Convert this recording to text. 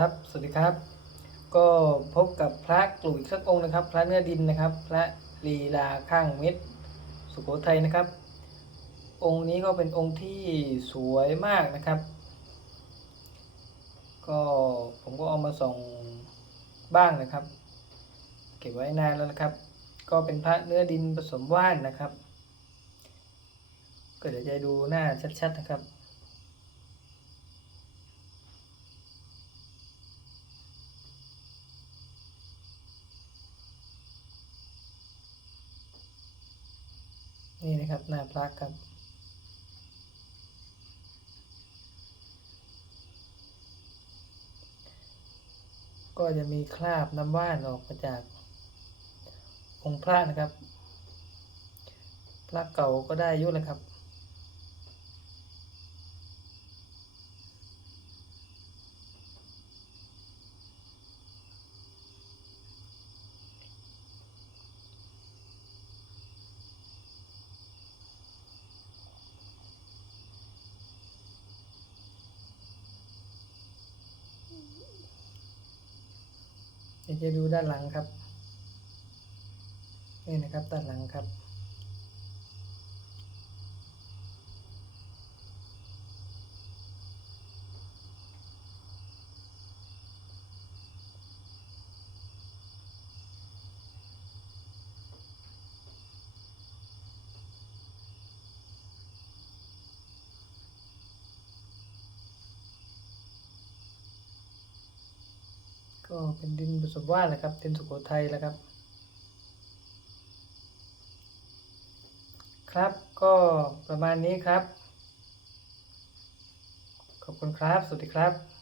ครับ สวัสดีครับ ก็พบกับพระกลุ่ยสักองค์นะครับ พระเนื้อดินนะครับ พระลีลาข้างเม็ดสุโขทัยนะครับ องค์นี้ก็เป็นองค์ที่สวยมากนะครับ ก็ผมก็เอามาส่องบ้างนะครับ เก็บไว้นานแล้วนะครับ ก็เป็นพระเนื้อดินผสมว่านนะครับ ก็เดี๋ยวจะดูหน้าชัดๆนะครับ นี่นะครับหน้าพระครับก็จะมีคราบน้ำว่านออกมาจากองค์พระนะครับ พระเก่าก็ได้ยุแล้วครับ เดี๋ยวจะดูด้านหลังครับ นี่นะครับด้านหลังครับ ก็เป็นดินผสมว่านแหละครับดินสุโขทัยแหละครับ ครับก็ประมาณนี้ครับ ขอบคุณครับ สวัสดีครับ